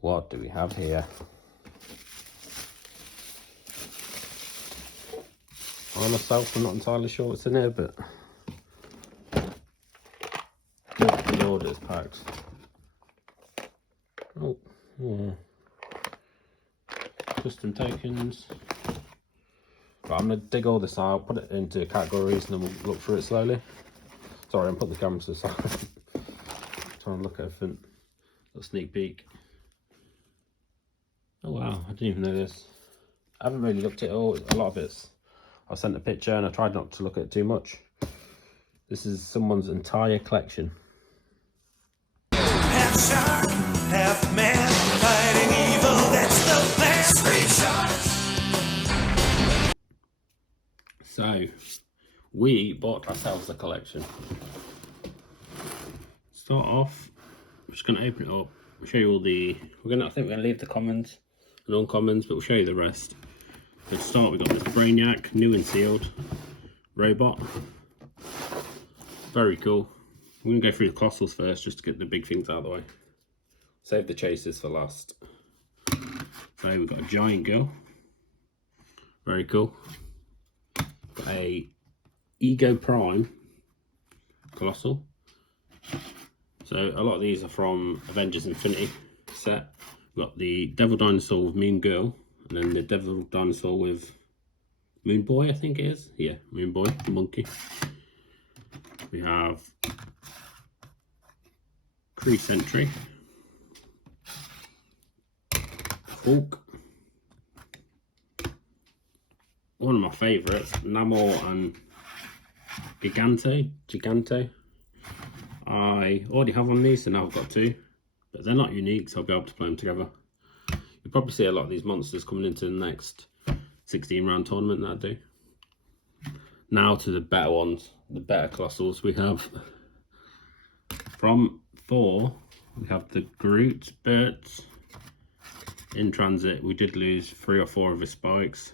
What do we have here? I myself, I'm not entirely sure what's in here, but the orders packed. Oh, yeah. Custom tokens. Right, I'm going to dig all this out, put it into categories, and then we'll look through it slowly. Sorry, I'm putting the camera to the side. Trying to look at everything. A sneak peek. Oh wow, I didn't even know this. I haven't really looked at it all. A lot of it's, I sent a picture and I tried not to look at it too much. This is someone's entire collection. Half shark, half man, fighting evil, that's the plan. Street sharks. So, we bought ourselves a collection. Start off, I'm just going to open it up, show you all the, I think we're going to leave the commons and uncommons, but we'll show you the rest. To start, we've got this Brainiac, new and sealed, robot. Very cool. We're going to go through the Colossals first, just to get the big things out of the way. Save the chasers for last. So we've got a giant girl. Very cool. Got a Ego Prime Colossal. So a lot of these are from Avengers Infinity set. We've got the Devil Dinosaur with Moon Girl, and then the Devil Dinosaur with Moon Boy, I think it is. Yeah, Moon Boy, the monkey. We have Kree Sentry, Hulk, one of my favourites, Namor and Gigante. I already have one of these, so now I've got two, but they're not unique, so I'll be able to play them together. You'll probably see a lot of these monsters coming into the next 16 round tournament that I do. Now to the better ones, the better Colossals. We have from Thor, we have the Groot, Bert in transit. We did lose 3 or 4 of his spikes.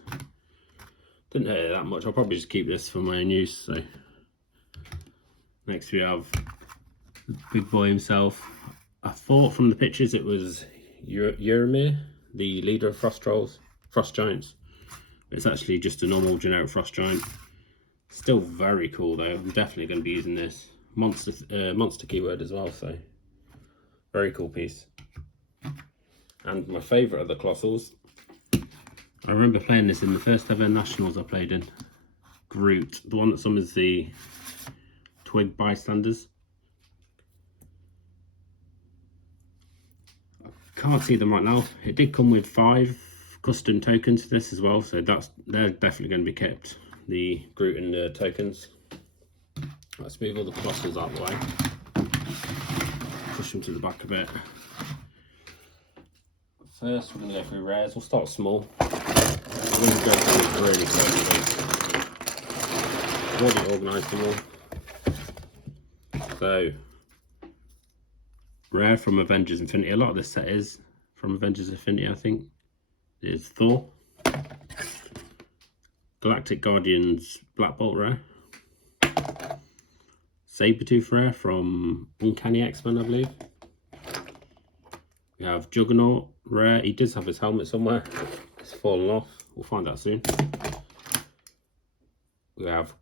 Didn't hurt it that much. I'll probably just keep this for my own use. So next we have the big boy himself. I thought from the pictures it was Yrmir, the leader of Frost Giants. It's actually just a normal generic Frost Giant. Still very cool though. I'm definitely going to be using this monster keyword as well. So very cool piece. And my favourite of the Colossals, I remember playing this in the first ever Nationals I played in. Groot, the one that summons the Twig bystanders. I can't see them right now. It did come with 5 custom tokens to this as well, so they're definitely going to be kept. The Groot and the tokens. Let's move all the Colossals out of the way. Push them to the back a bit. First, we're going to go through rares. We'll start small. We're going to go through really slowly. I've already organised them all. So, rare from Avengers Infinity. A lot of this set is from Avengers Infinity, I think. It's Thor. Galactic Guardians Black Bolt rare. Sabretooth rare from Uncanny X-Men, I believe. We have Juggernaut rare. He does have his helmet somewhere. It's fallen off. We'll find that soon. We have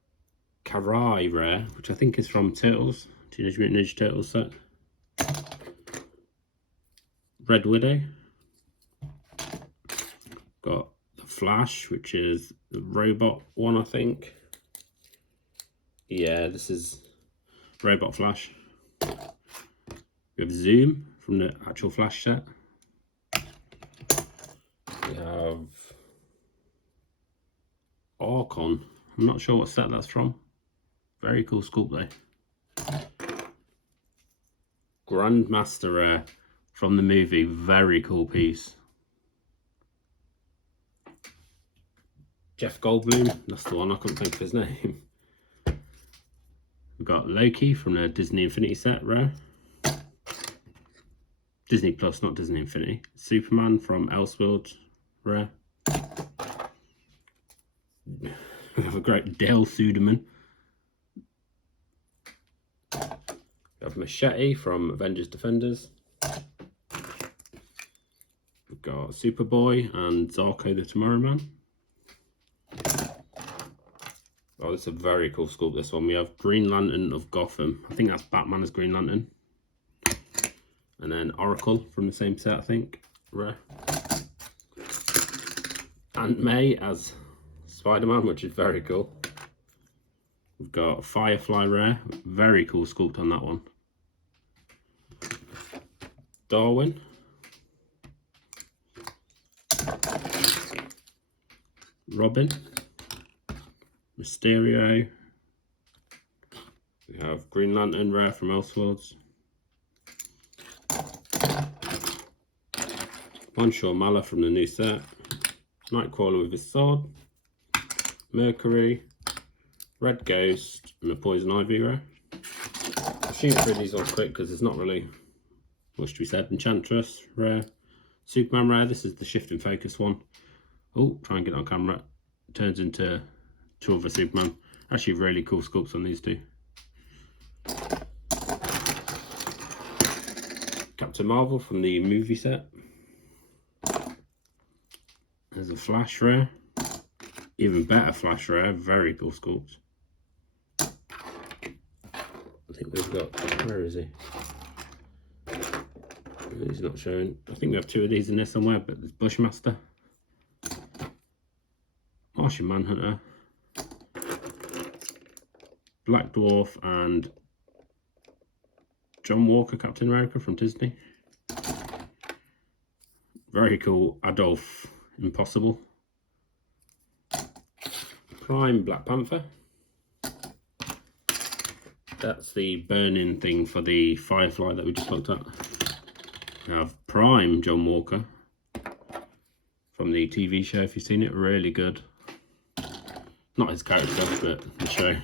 Karai rare, which I think is from Turtles, Teenage Mutant Ninja Turtles set. Red Widow. Got the Flash, which is the robot one, I think. Yeah, this is Robot Flash. We have Zoom from the actual Flash set. We have Archon. I'm not sure what set that's from. Very cool sculpt though. Grandmaster rare from the movie. Very cool piece. Jeff Goldblum, that's the one, I couldn't think of his name. We've got Loki from the Disney Infinity set rare. Disney Plus, not Disney Infinity. Superman from Elseworlds rare. We have a great Dale Suderman. We have Machete from Avengers Defenders. We've got Superboy and Zarko the Tomorrow Man. Oh, this is a very cool sculpt, this one. We have Green Lantern of Gotham. I think that's Batman as Green Lantern. And then Oracle from the same set, I think. Rare. Aunt May as Spider-Man, which is very cool. We've got Firefly rare. Very cool sculpt on that one. Darwin. Robin. Mysterio. We have Green Lantern rare from Elseworlds. Bonshaw Mala from the new set. Nightcrawler with his sword. Mercury. Red Ghost and a Poison Ivy rare. I'll shoot through these ones quick because there's not really much to be said. Enchantress rare. Superman rare. This is the shift and focus one. Oh, try and get it on camera. Turns into two other Superman. Actually, really cool sculpts on these two. Captain Marvel from the movie set. There's a Flash rare. Even better Flash rare. Very cool sculpts. I think we've got, where is he? He's not showing. I think we have two of these in there somewhere, but there's Bushmaster. Martian Manhunter. Black Dwarf and John Walker, Captain America from Disney. Very cool Adolf Impossible. Prime Black Panther. That's the burning thing for the Firefly that we just looked at. We have Prime John Walker from the TV show, if you've seen it, really good. Not his character, but the show.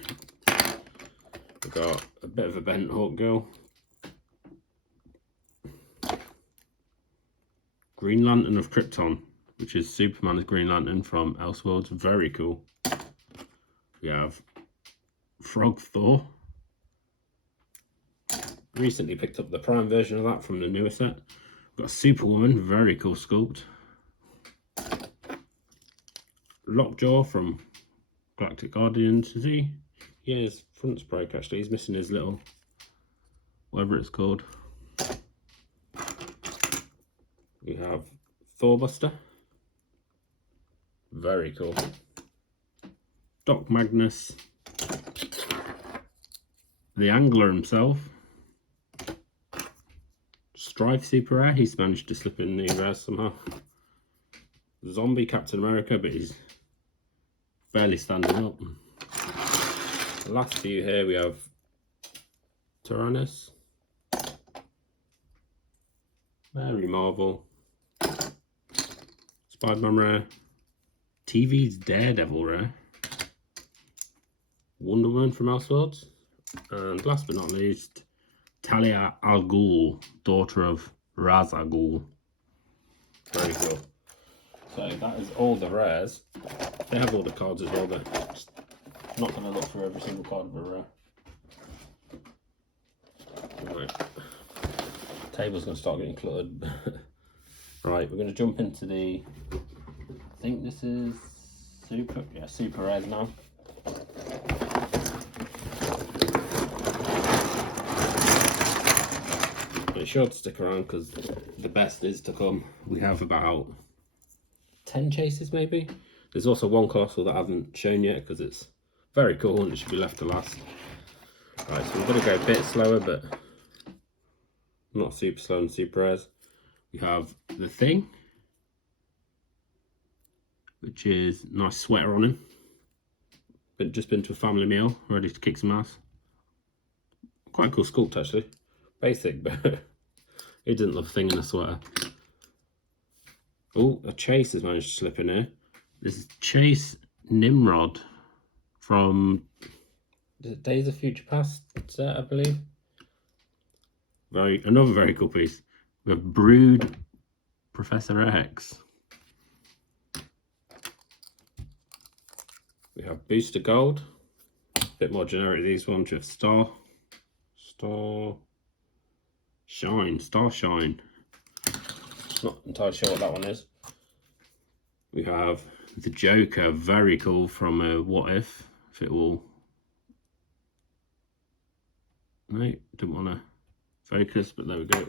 We've got a bit of a bent Hawk Girl. Green Lantern of Krypton, which is Superman as Green Lantern from Elseworlds. Very cool. We have Frog Thor. Recently picked up the Prime version of that from the newer set. We've got Superwoman, very cool sculpt. Lockjaw from Galactic Guardians. Is he? Yeah, his front's broke actually. He's missing his little, whatever it's called. We have Thorbuster. Very cool. Doc Magnus. The Angler himself. Strife super rare. He's managed to slip in the rares somehow. Zombie Captain America, but he's barely standing up. The last few here we have Tyrannus, Mary Marvel, Spider-Man rare, TV's Daredevil rare, Wonder Woman from Elseworlds, and last but not least, Talia al Ghul, daughter of Ra's al Ghul. Very cool. So that is all the rares. They have all the cards as well. They're just not going to look through every single card of a rare. Right. The table's going to start getting cluttered. Right, we're going to jump into the, I think this is super rares now. Be sure to stick around because the best is to come. We have about 10 chases maybe. There's also one Colossal that I haven't shown yet because it's very cool and it should be left to last. Right, so we're going to go a bit slower, but not super slow and super rares. We have the Thing, which is nice sweater on him. But just been to a family meal, ready to kick some ass. Quite a cool sculpt actually. Basic, but he didn't love Thing in a sweater. Oh, a Chase has managed to slip in here. This is Chase Nimrod from the Days of Future Past set, I believe. Another very cool piece. We have Brood Professor X. We have Booster Gold. A bit more generic these ones. We have Star Shine. Not entirely sure what that one is. We have the Joker, very cool, from What If it will... No, didn't want to focus, but there we go.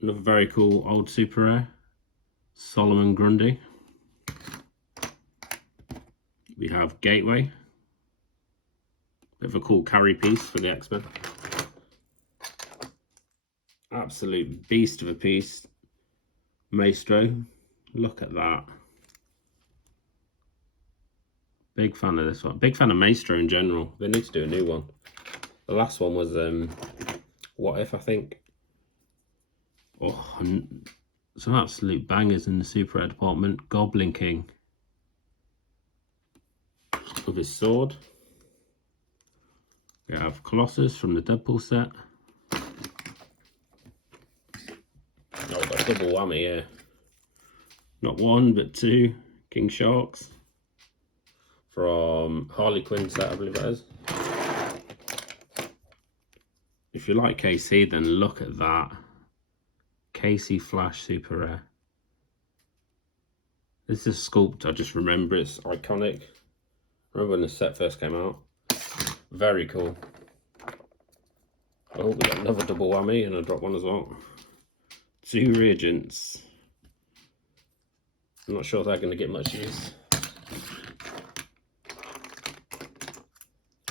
Another very cool old super rare, Solomon Grundy. We have Gateway, bit of a cool carry piece for the X-Men. Absolute beast of a piece, Maestro. Look at that. Big fan of this one. Big fan of Maestro in general. They need to do a new one. The last one was What If, I think. Oh, some absolute bangers in the super rare department. Goblin King with his sword. We have Colossus from the Deadpool set. Oh, got a double whammy here. Not one, but two King Sharks from Harley Quinn set, I believe that is. If you like KC, then look at that. KC Flash super rare. This is a sculpt, I just remember it's iconic. Remember when the set first came out? Very cool. Oh, we got another double whammy and I dropped one as well. Two reagents. I'm not sure if they're going to get much use.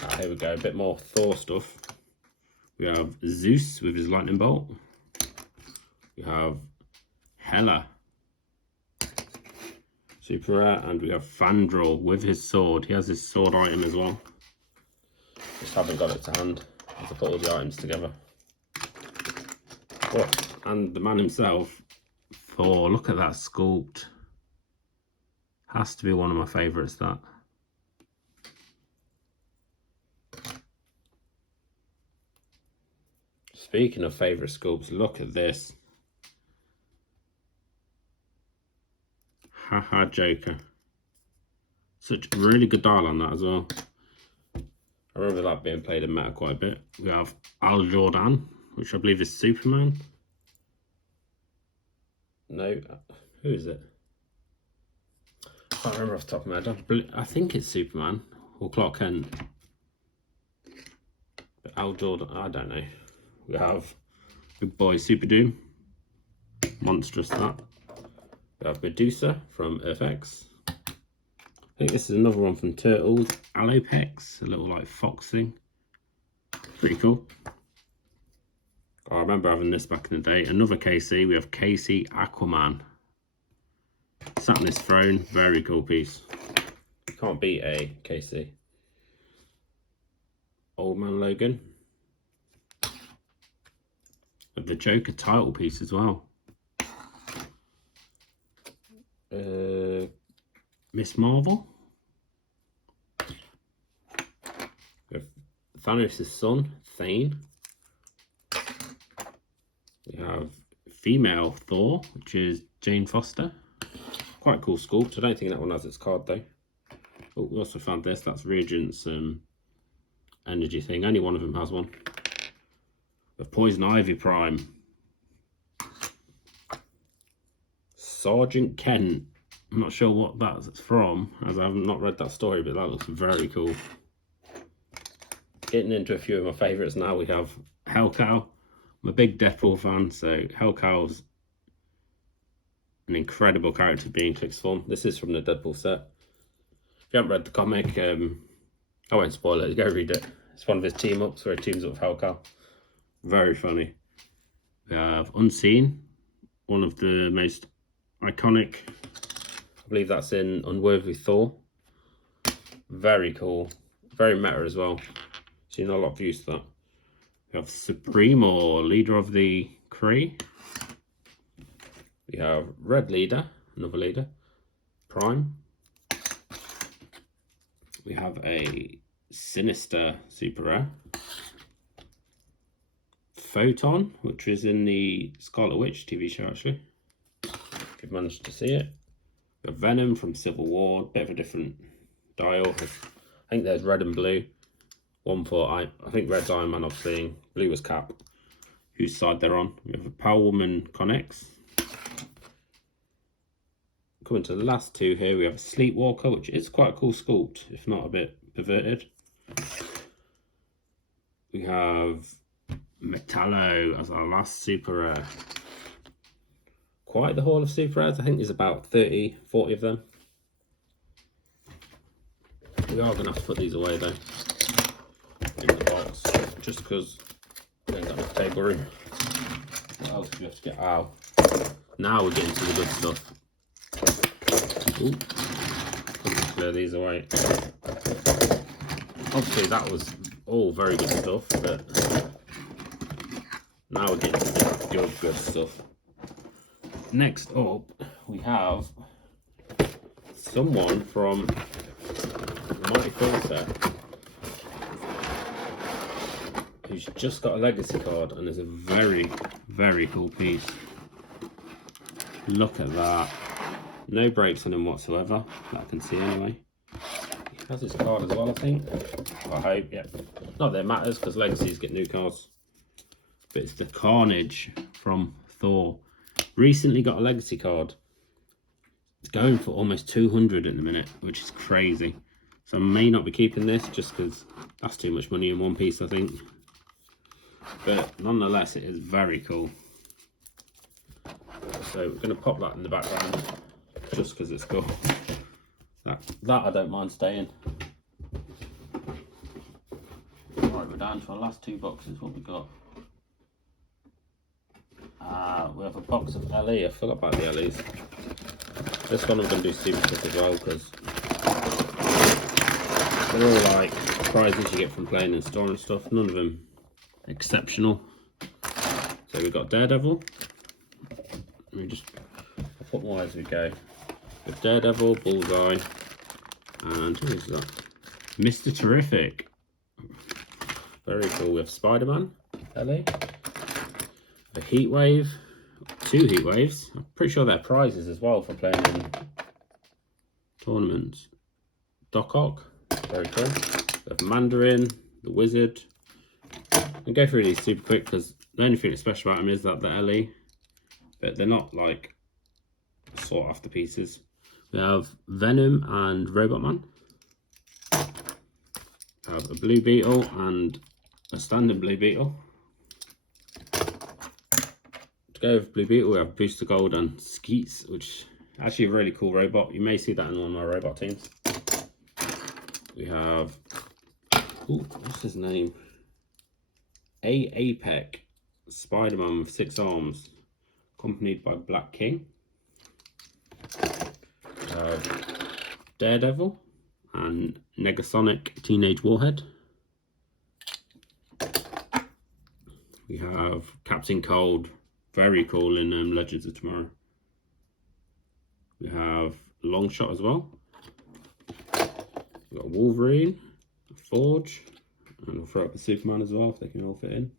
Ah, here we go, a bit more Thor stuff. We have Zeus with his lightning bolt. We have Hela, super rare, and we have Fandral with his sword. He has his sword item as well. Just haven't got it to hand. I have to put all the items together. Oh, and the man himself, Thor. Look at that sculpt. Has to be one of my favourites, that. Speaking of favourite sculpts, look at this. Haha Joker. Such really good dial on that as well. I remember that being played in meta quite a bit. We have Al Jordan, which I believe is Superman. No, who is it? I can't remember off the top of my head. I think it's Superman or Clark Kent. But Al Jordan, I don't know. We have Big Boy Super Doom. Monstrous that. We have Medusa from FX. I think this is another one from Turtles. Alopex, a little like fox thing. Pretty cool. I remember having this back in the day. Another KC, we have KC Aquaman. Saturn's Throne, very cool piece. Can't beat a KC. Old Man Logan. With the Joker title piece as well. Miss Marvel. We have Thanos' son, Thane. We have female Thor, which is Jane Foster. Quite a cool sculpt. I don't think that one has its card though. Oh, we also found this. That's Reagent's energy thing. Only one of them has one. The Poison Ivy Prime. Sergeant Kent. I'm not sure what that's from, as I have not read that story, but that looks very cool. Getting into a few of my favourites now, we have Hellcow. I'm a big Deadpool fan, so Hellcow's an incredible character being Click's form. This is from the Deadpool set. If you haven't read the comic, I won't spoil it, go read it. It's one of his team-ups where he teams up with Hellcow. Very funny. We have Unseen, one of the most iconic, I believe that's in Unworthy Thor. Very cool. Very meta as well. Seen a lot of use to that. We have Supreme, or Leader of the Kree. We have Red Leader, another leader. Prime. We have a Sinister super rare. Photon, which is in the Scarlet Witch TV show actually. If you've managed to see it. We have Venom from Civil War, bit of a different dial. I think there's red and blue. One for, I think red's Iron Man obviously, blue was Cap, whose side they're on. We have a Power Woman Connex, coming to the last two here, we have a Sleepwalker, which is quite a cool sculpt, if not a bit perverted. We have Metallo as our last super rare. Quite the haul of super rares. I think there's about 30, 40 of them. We are going to have to put these away though, in the box, just because we ain't got enough table room. What else do we have to get out? Now we're getting to the good stuff. Ooh, clear these away. Obviously that was all very good stuff, but now we're getting to the good stuff. Next up, we have someone from the Mighty Thor set who's just got a legacy card and is a very, very cool piece. Look at that. No breaks on him whatsoever, that I can see anyway. He has his card as well, I think. I hope, yeah. Not that it matters, because legacies get new cards. But it's the Carnage from Thor. Recently got a legacy card. It's going for almost 200 in a minute, which is crazy. So I may not be keeping this just because that's too much money in one piece, I think. But nonetheless, it is very cool. So we're going to pop that in the background just because it's cool. That I don't mind staying. Right, we're down to our last two boxes. What we got? We have a box of LE. I forgot about the LEs. This one I'm going to do super quick as well because they're all like prizes you get from playing in store and stuff. None of them exceptional. So we've got Daredevil. Let me just put more as we go. With Daredevil, Bullseye, and who is that? Mr. Terrific. Very cool. We have Spider-Man, LA. The Heatwave, two Heatwaves. I'm pretty sure they're prizes as well for playing in tournaments. Doc Ock, very cool. We have Mandarin, the Wizard. I'll go through these super quick because the only thing that's special about them is that they're LE, but they're not like sought after pieces. We have Venom and Robot Man. We have a Blue Beetle and a standard Blue Beetle. To go with Blue Beetle, we have Booster Gold and Skeets, which is actually a really cool robot. You may see that in one of my robot teams. We have, ooh, what's his name? Apec, Spider-Man with 6 arms, accompanied by Black King. Daredevil and Negasonic Teenage Warhead. We have Captain Cold, very cool in Legends of Tomorrow. We have Longshot as well. We've got Wolverine, Forge, and we'll throw up a Superman as well if they can all fit in.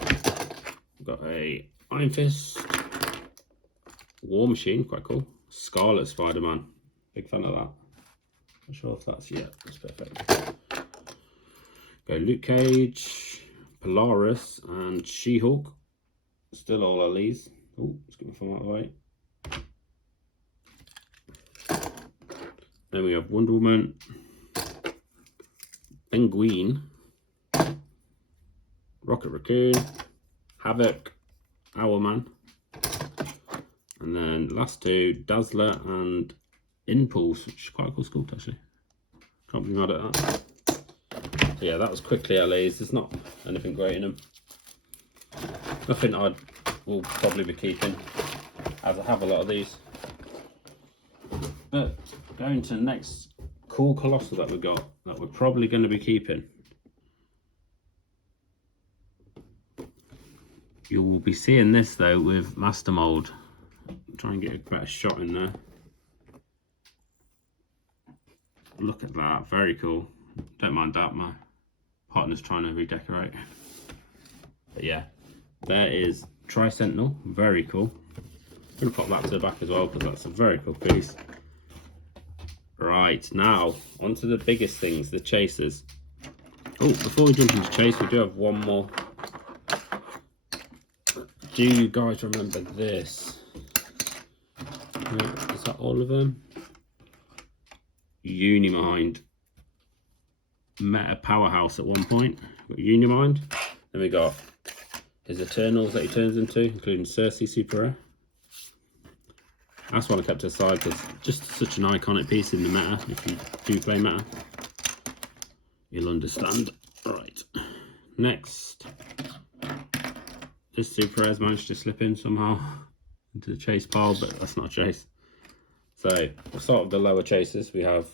We've got a Iron Fist, War Machine, quite cool. Scarlet Spider-Man, big fan of that. Not sure if that's, yeah, that's perfect. Go Luke Cage, Polaris, and She-Hulk. Still all LEs. Oh, let's get my phone out of the way. Then we have Wonder Woman, Penguin, Rocket Raccoon, Havoc, Owlman, and then last two, Dazzler and Impulse, which is quite a cool sculpt actually. Can't be mad at that. So yeah, that was quickly LEs. There's not anything great in them. Nothing I will probably be keeping, as I have a lot of these. But going to the next cool Colossal that we got, that we're probably going to be keeping. You will be seeing this though with Master Mold. Try and get a better shot in there. Look at that, very cool. Don't mind that, my partner's trying to redecorate. But yeah, there is Tri-Sentinel, very cool. I'm going to pop that to the back as well because that's a very cool piece. Right, now onto the biggest things, the chasers. Oh, before we jump into chase, we do have one more. Do you guys remember this? Is that all of them? Unimind. Meta powerhouse at one point. Got Unimind. Then we got his Eternals that he turns into, including Cersei Super Rare. That's one I kept aside because just such an iconic piece in the meta. If you do play meta, you'll understand. Right. Next. This Super Rare's managed to slip in somehow into the chase pile, but that's not a chase. So we'll start with the lower chases. We have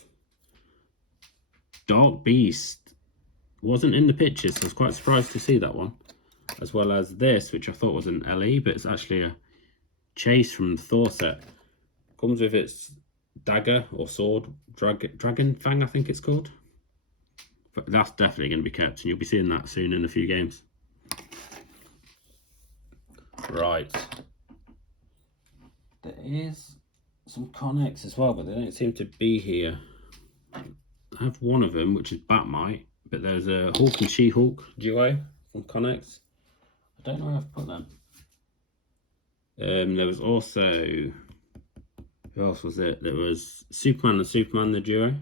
Dark Beast. Wasn't in the pictures, so I was quite surprised to see that one. As well as this, which I thought was an LE, but it's actually a chase from the Thor set. Comes with its dagger or sword, dragon fang I think it's called. But that's definitely going to be kept, and you'll be seeing that soon in a few games. Right. There is some Connex as well, but they don't seem to be here. I have one of them, which is Batmite, but there's a Hulk and She-Hulk duo from Connex. I don't know where I've put them. There was also, who else was it? There was Superman and Superman, the duo.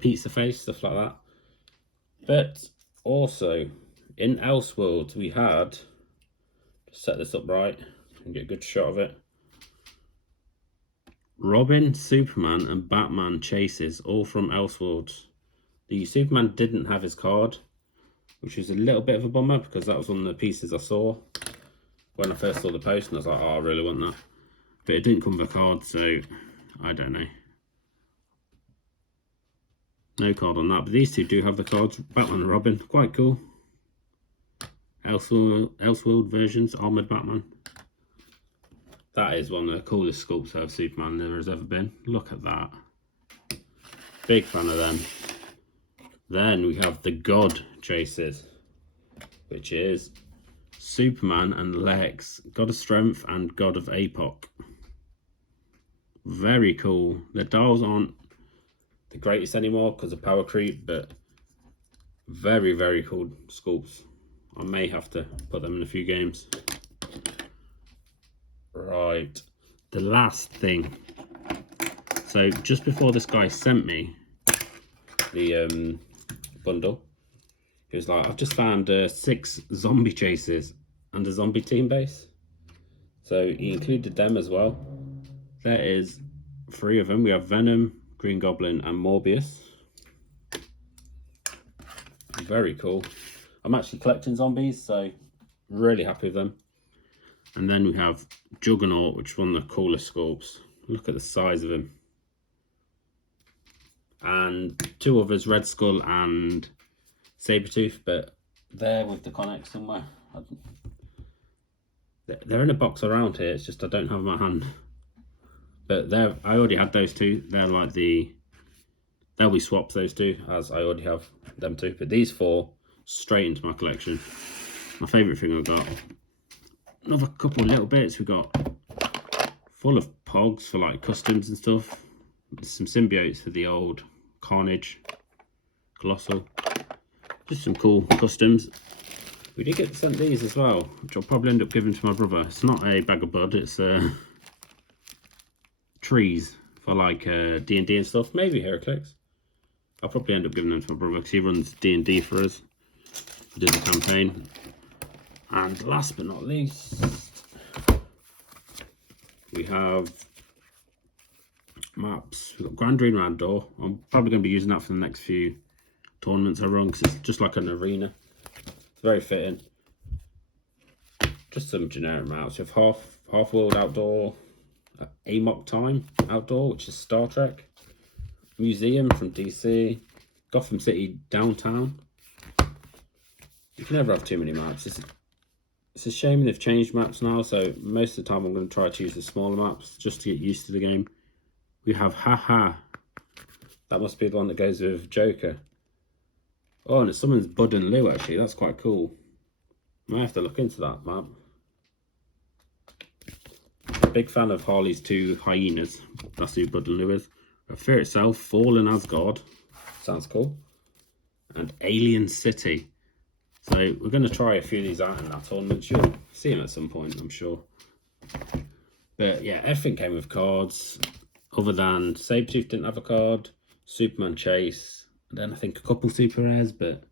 Pizza Face, stuff like that. But also, in Elseworlds, we had, just set this up right, and get a good shot of it. Robin, Superman, and Batman chases, all from Elseworlds. The Superman didn't have his card, which was a little bit of a bummer because that was one of the pieces I saw when I first saw the post, and I was like, oh, I really want that. But it didn't come with a card, so I don't know. No card on that, but these two do have the cards. Batman and Robin, quite cool. Elseworld versions, Armoured Batman. That is one of the coolest sculpts of Superman there has ever been. Look at that. Big fan of them. Then we have the God chases, which is Superman and Lex, God of Strength and God of Apoc. Very cool. The dials aren't the greatest anymore because of power creep, but very, very cool sculpts. I may have to put them in a few games. Right, the last thing. So just before this guy sent me the bundle, he was like, I've just found 6 zombie chases and a zombie team base. So he included them as well. There is 3 of them. We have Venom, Green Goblin and Morbius. Very cool. I'm actually collecting zombies, so really happy with them. And then we have Juggernaut, which is one of the coolest sculpts. Look at the size of him. And 2 others, Red Skull and Sabretooth, but they're with the Connex somewhere. They're in a box around here, it's just I don't have them at hand. But I already had those 2. They're like they'll be swapped, those 2, as I already have them 2. But these 4, straight into my collection. My favourite thing I've got. Another couple of little bits. We got full of pogs for like customs and stuff. Some symbiotes for the old Carnage, Colossal. Just some cool customs. We did get sent these as well, which I'll probably end up giving to my brother. It's not a bag of bud, it's trees for like D&D and stuff. Maybe Heroclix. I'll probably end up giving them to my brother because he runs D&D for us. He did the campaign. And last but not least, we have maps. We've got Grandrine Randor. I'm probably going to be using that for the next few tournaments I run because it's just like an arena. It's very fitting. Just some generic maps. We have Half World Outdoor, Amok Time Outdoor, which is Star Trek, Museum from DC, Gotham City Downtown. You can never have too many maps. It's a shame they've changed maps now, so most of the time I'm going to try to use the smaller maps just to get used to the game. We have Haha. That must be the one that goes with Joker. Oh, and it summons Bud and Lou actually. That's quite cool. I might have to look into that map. Big fan of Harley's 2 hyenas. That's who Bud and Lou is. Fear Itself, Fallen Asgard. Sounds cool. And Alien City. So we're going to try a few of these out in that tournament. You'll see them at some point, I'm sure. But yeah, everything came with cards, other than Sabretooth didn't have a card, Superman Chase, and then I think a couple super rares. But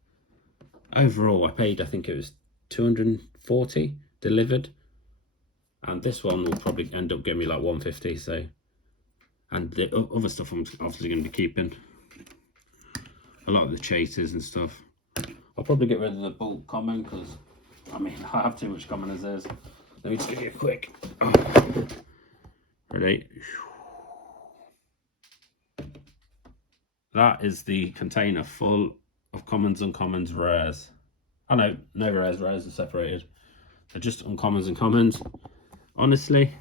overall, I paid, I think it was 240 delivered, and this one will probably end up getting me like 150. So, and the other stuff I'm obviously going to be keeping, a lot of the chases and stuff. I'll probably get rid of the bulk common because I mean I have too much common as is. Let me just give you a quick. Ready? That is the container full of commons, uncommons, rares. Oh no, no rares. Rares are separated. They're just uncommons and commons. Honestly,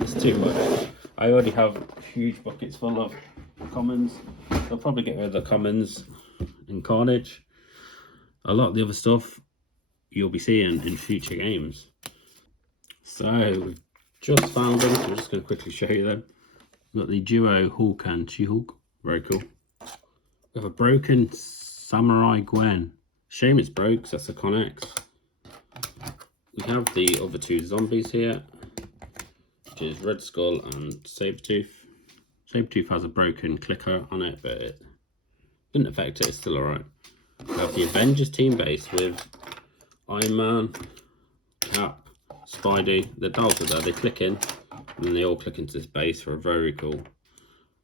it's too much. I already have huge buckets full of commons. I'll probably get rid of the commons in Carnage. A lot of the other stuff you'll be seeing in future games. So we've just found them. So I'm just going to quickly show you them. We've got the duo Hulk and She-Hulk. Very cool. We have a broken Samurai Gwen. Shame it's broke, because that's a Connex. We have the other two zombies here, which is Red Skull and Sabretooth. Sabretooth has a broken clicker on it, but it didn't affect it, it's still alright. We have the Avengers team base with Iron Man, Cap, Spidey. The dials are there, they click in, and then they all click into this base for a very cool.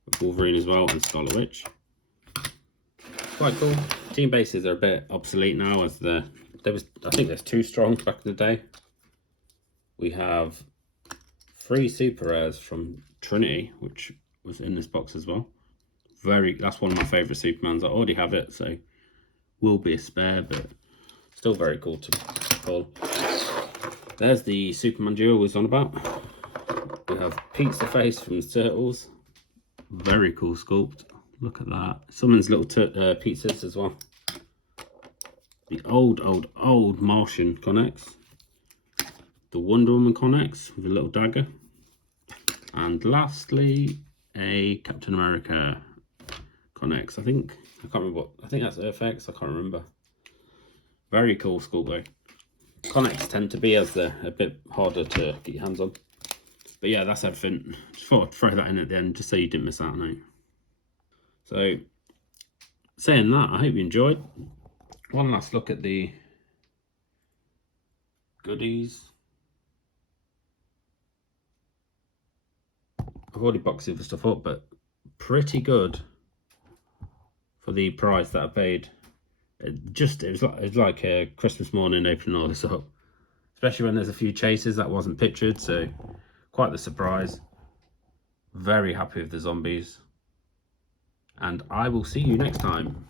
With Wolverine as well, and Scarlet Witch. Quite cool. Team bases are a bit obsolete now, as I think there's 2 strong back in the day. We have 3 super rares from Trinity, which was in this box as well. That's one of my favourite Supermans. I already have it, so will be a spare, but still very cool to pull. There's the Superman duo I was on about. We have Pizza Face from the Turtles. Very cool sculpt. Look at that. Someone's little pizzas as well. The old Martian Connex. The Wonder Woman Connex with a little dagger. And lastly, a Captain America Connex. I can't remember what. I think that's FX. I can't remember. Very cool sculpt though. Connex tend to be, as they're a bit harder to get your hands on. But yeah, that's everything. Just thought I'd throw that in at the end, just so you didn't miss out on it. So, saying that, I hope you enjoyed. One last look at the goodies. I've already boxed the other stuff up, but pretty good for the price that I paid. It was like a Christmas morning opening all this up, especially when there's a few chases that wasn't pictured. So quite the surprise. Very happy with the zombies, and I will see you next time.